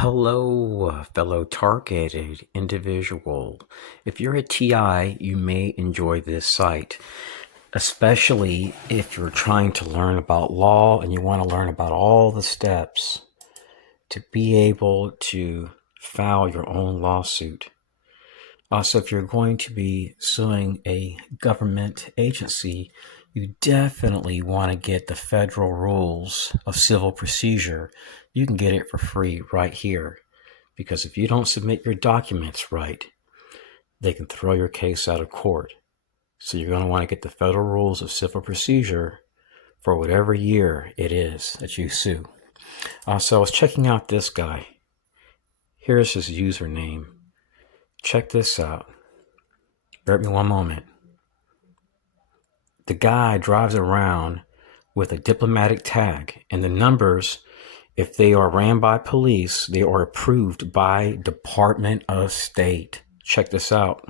Hello, fellow targeted individual. If you're a TI, you may enjoy this site, especially if you're trying to learn about law and you want to learn about all the steps to be able to file your own lawsuit. Also, if you're going to be suing a government agency, you definitely want to get the federal rules of civil procedure. You can get it for free right here. Because if you don't submit your documents right, they can throw your case out of court. So you're going to want to get the federal rules of civil procedure for whatever year it is that you sue. So I was checking out this guy. Here's his username. Check this out. Bear with me one moment. The guy drives around with a diplomatic tag, and the numbers, if they are ran by police, they are approved by Department of State. Check this out.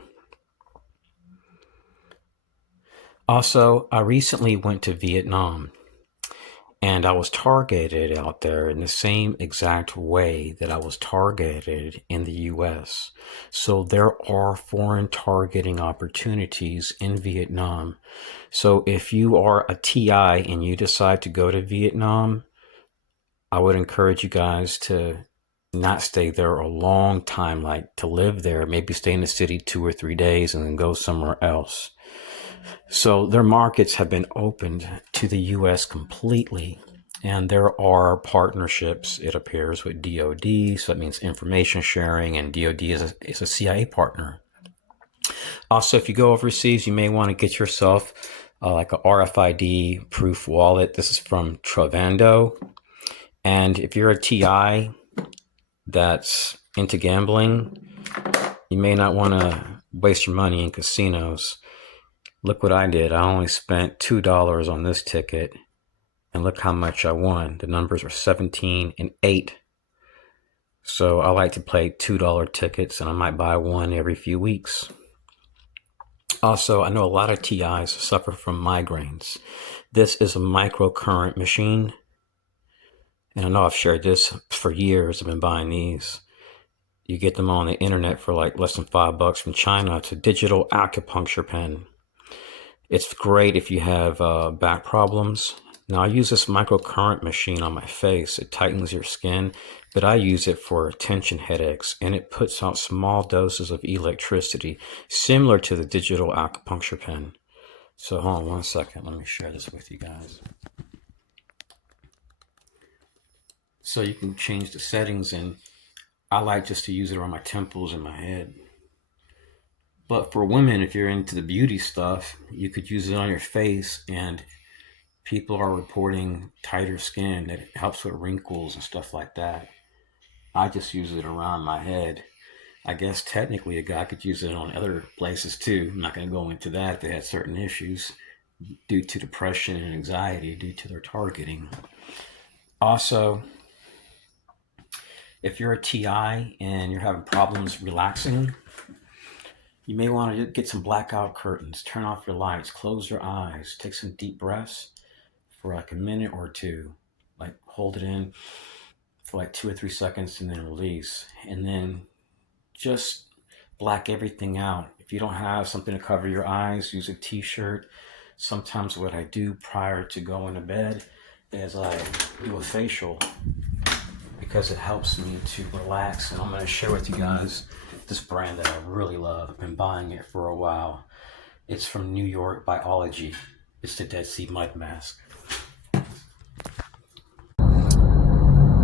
Also, I recently went to Vietnam, and I was targeted out there in the same exact way that I was targeted in the US. So there are foreign targeting opportunities in Vietnam. So if you are a TI and you decide to go to Vietnam, I would encourage you guys to not stay there a long time, like to live there, maybe stay in the city 2 or 3 days and then go somewhere else. So their markets have been opened to the US completely. And there are partnerships, it appears, with DOD. So that means information sharing, and DOD is a CIA partner. Also, if you go overseas, you may want to get yourself like a RFID proof wallet. This is from Trovando. And if you're a TI that's into gambling, you may not want to waste your money in casinos. Look what I did. I only spent $2 on this ticket, and look how much I won. The numbers are 17 and 8. So I like to play $2 tickets, and I might buy one every few weeks. Also, I know a lot of TIs suffer from migraines. This is a microcurrent machine. And I know I've shared this for years. I've been buying these. You get them on the internet for like less than $5 from China. It's a digital acupuncture pen. It's great if you have back problems. Now, I use this microcurrent machine on my face. It tightens your skin, but I use it for tension headaches, and it puts out small doses of electricity, similar to the digital acupuncture pen. So hold on one second. Let me share this with you guys. So you can change the settings, and I like just to use it around my temples and my head. But for women, if you're into the beauty stuff, you could use it on your face, and people are reporting tighter skin that helps with wrinkles and stuff like that. I just use it around my head. I guess technically a guy could use it on other places too. I'm not going to go into that if they had certain issues due to depression and anxiety due to their targeting. Also, if you're a TI and you're having problems relaxing, you may want to get some blackout curtains, turn off your lights, close your eyes, take some deep breaths for like a minute or two, like hold it in for like 2 or 3 seconds and then release. And then just black everything out. If you don't have something to cover your eyes, use a t-shirt. Sometimes what I do prior to going to bed is I do a facial because it helps me to relax. And I'm going to share with you guys this brand that I really love. I've been buying it for a while. It's from New York Biology. It's the Dead Sea Mud Mask.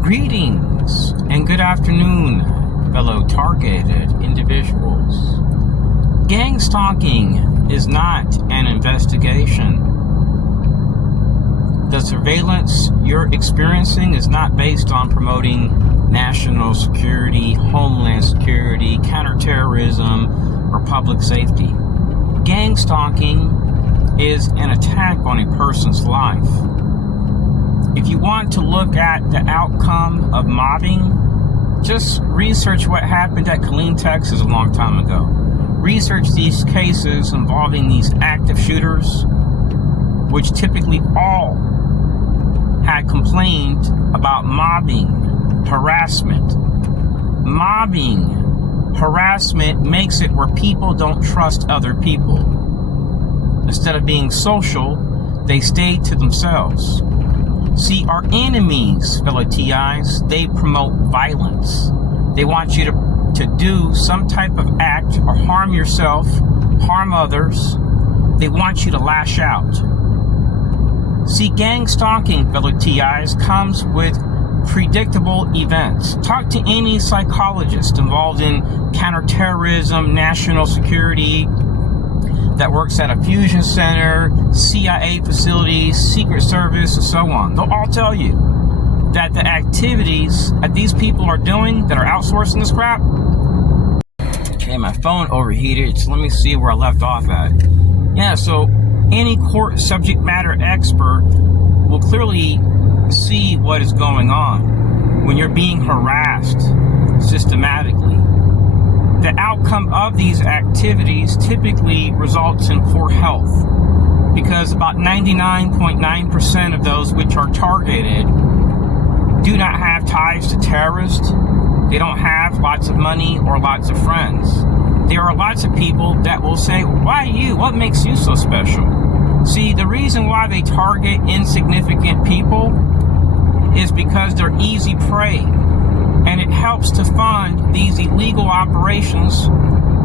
Greetings and good afternoon, fellow targeted individuals. Gangstalking is not an investigation. The surveillance you're experiencing is not based on promoting national security, homeland security, counterterrorism, or public safety. Gangstalking is an attack on a person's life. If you want to look at the outcome of mobbing, just research what happened at Killeen, Texas a long time ago. Research these cases involving these active shooters, which typically all had complained about mobbing, harassment, mobbing, harassment makes it where people don't trust other people. Instead of being social, they stay to themselves. See, our enemies, fellow TIs, they promote violence. They want you to do some type of act or harm yourself, harm others. They want you to lash out. See, gang stalking, fellow TIs, comes with predictable events. Talk to any psychologist involved in counterterrorism, national security, that works at a fusion center, CIA facilities, Secret Service, and so on. They'll all tell you that the activities that these people are doing that are outsourcing this crap. Okay, my phone overheated, so let me see where I left off at. Yeah, so any court subject matter expert will clearly see what is going on when you're being harassed systematically. The outcome of these activities typically results in poor health, because about 99.9% of those which are targeted do not have ties to terrorists. They don't have lots of money or lots of friends. There are lots of people that will say, why you? What makes you so special? See, the reason why they target insignificant people is because they're easy prey. And it helps to fund these illegal operations,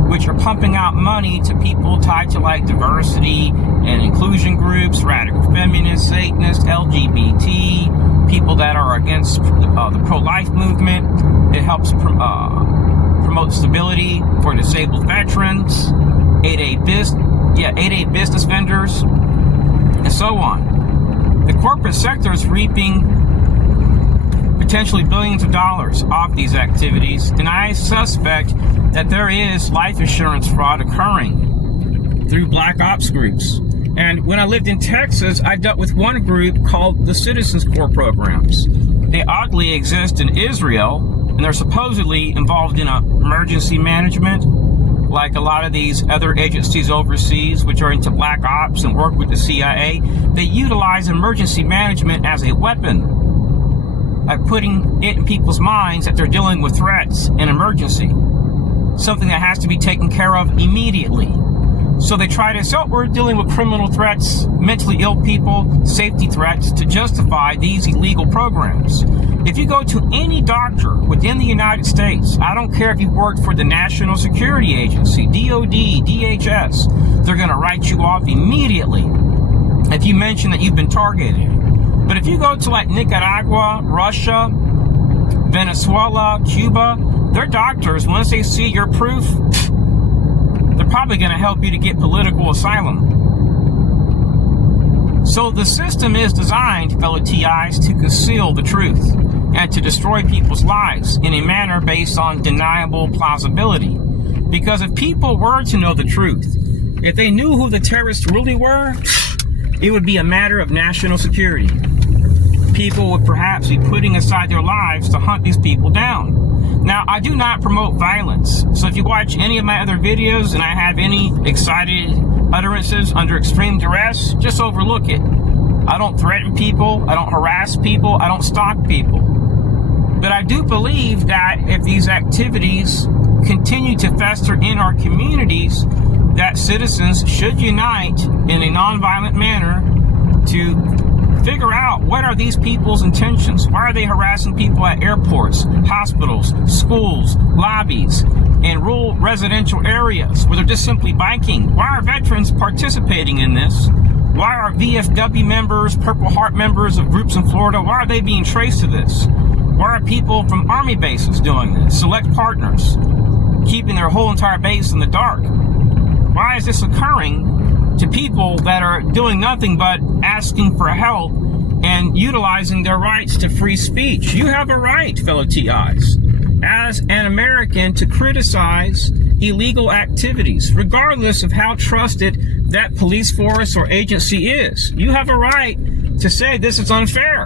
which are pumping out money to people tied to like diversity and inclusion groups, radical feminists, Satanists, LGBT, people that are against the pro-life movement. It helps promote stability for disabled veterans, 8A business vendors, and so on. The corporate sector is reaping potentially billions of dollars off these activities, and I suspect that there is life insurance fraud occurring through black ops groups. And when I lived in Texas, I dealt with one group called the Citizens Corps programs. They oddly exist in Israel, and they're supposedly involved in emergency management, like a lot of these other agencies overseas, which are into black ops and work with the CIA. They utilize emergency management as a weapon, by putting it in people's minds that they're dealing with threats and emergency, something that has to be taken care of immediately. So they try to say, oh, we're dealing with criminal threats, mentally ill people, safety threats, to justify these illegal programs. If you go to any doctor within the United States, I don't care if you worked for the National Security Agency, DOD, DHS, they're going to write you off immediately if you mention that you've been targeted. But if you go to like Nicaragua, Russia, Venezuela, Cuba, their doctors, once they see your proof, they're probably going to help you to get political asylum. So the system is designed, fellow TIs, to conceal the truth and to destroy people's lives in a manner based on deniable plausibility. Because if people were to know the truth, if they knew who the terrorists really were, it would be a matter of national security. People would perhaps be putting aside their lives to hunt these people down. Now, I do not promote violence. So if you watch any of my other videos and I have any excited utterances under extreme duress, just overlook it. I don't threaten people. I don't harass people. I don't stalk people. But I do believe that if these activities continue to fester in our communities, that citizens should unite in a nonviolent manner to figure out what are these people's intentions. Why are they harassing people at airports, hospitals, schools, lobbies, and rural residential areas where they're just simply biking? Why are veterans participating in this? Why are VFW members, Purple Heart members of groups in Florida, why are they being traced to this? Why are people from Army bases doing this? Select partners, keeping their whole entire base in the dark. Why is this occurring to people that are doing nothing but asking for help and utilizing their rights to free speech? You have a right, fellow TIs, as an American, to criticize illegal activities, regardless of how trusted that police force or agency is. You have a right to say this is unfair.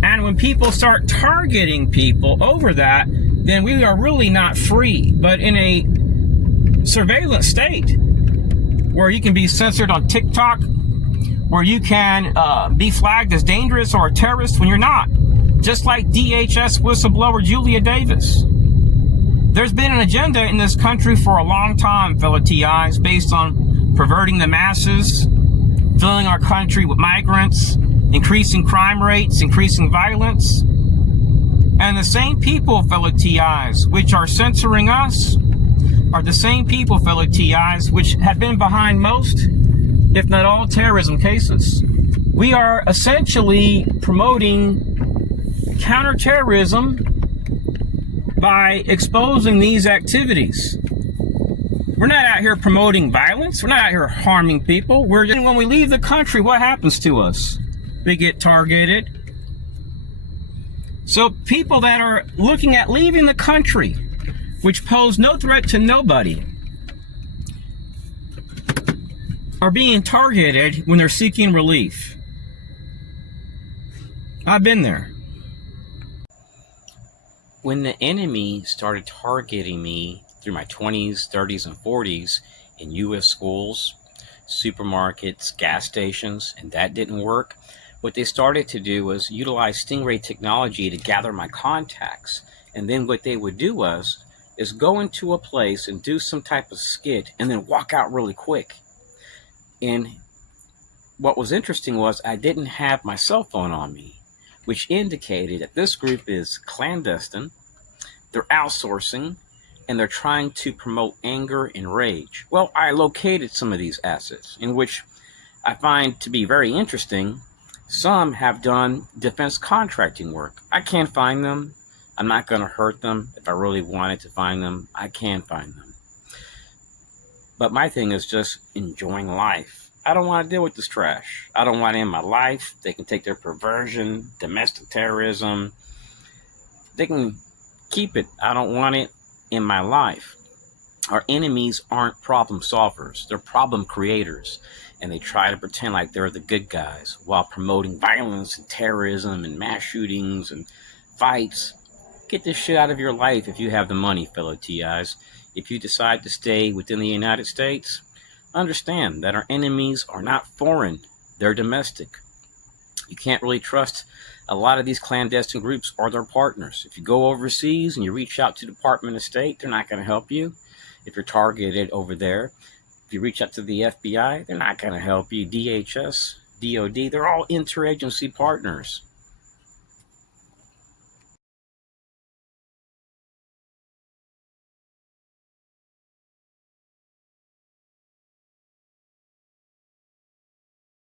And when people start targeting people over that, then we are really not free, but in a surveillance state where you can be censored on TikTok, where you can be flagged as dangerous or a terrorist when you're not. Just like DHS whistleblower Julia Davis. There's been an agenda in this country for a long time, fellow TIs, based on perverting the masses, filling our country with migrants, increasing crime rates, increasing violence. And the same people, fellow TIs, which are censoring us, are the same people, fellow TIs, which have been behind most, if not all, terrorism cases. We are essentially promoting counterterrorism by exposing these activities. We're not out here promoting violence. We're not out here harming people. When we leave the country, what happens to us? They get targeted. So people that are looking at leaving the country, which pose no threat to nobody, are being targeted when they're seeking relief. I've been there. When the enemy started targeting me through my 20s, 30s, and 40s in U.S. schools, supermarkets, gas stations, and that didn't work, what they started to do was utilize Stingray technology to gather my contacts. And then what they would do is go into a place and do some type of skit and then walk out really quick. And what was interesting was I didn't have my cell phone on me, which indicated that this group is clandestine, they're outsourcing, and they're trying to promote anger and rage. Well, I located some of these assets, in which I find to be very interesting. Some have done defense contracting work. I can't find them. I'm not going to hurt them. If I really wanted to find them, I can find them. But my thing is just enjoying life. I don't want to deal with this trash. I don't want it in my life. They can take their perversion, domestic terrorism. They can keep it. I don't want it in my life. Our enemies aren't problem solvers. They're problem creators. And they try to pretend like they're the good guys while promoting violence and terrorism and mass shootings and fights. Get this shit out of your life if you have the money, fellow TIs. If you decide to stay within the United States, understand that our enemies are not foreign. They're domestic. You can't really trust a lot of these clandestine groups or their partners. If you go overseas and you reach out to the Department of State, they're not going to help you. If you're targeted over there, if you reach out to the FBI, they're not going to help you. DHS, DOD, they're all interagency partners.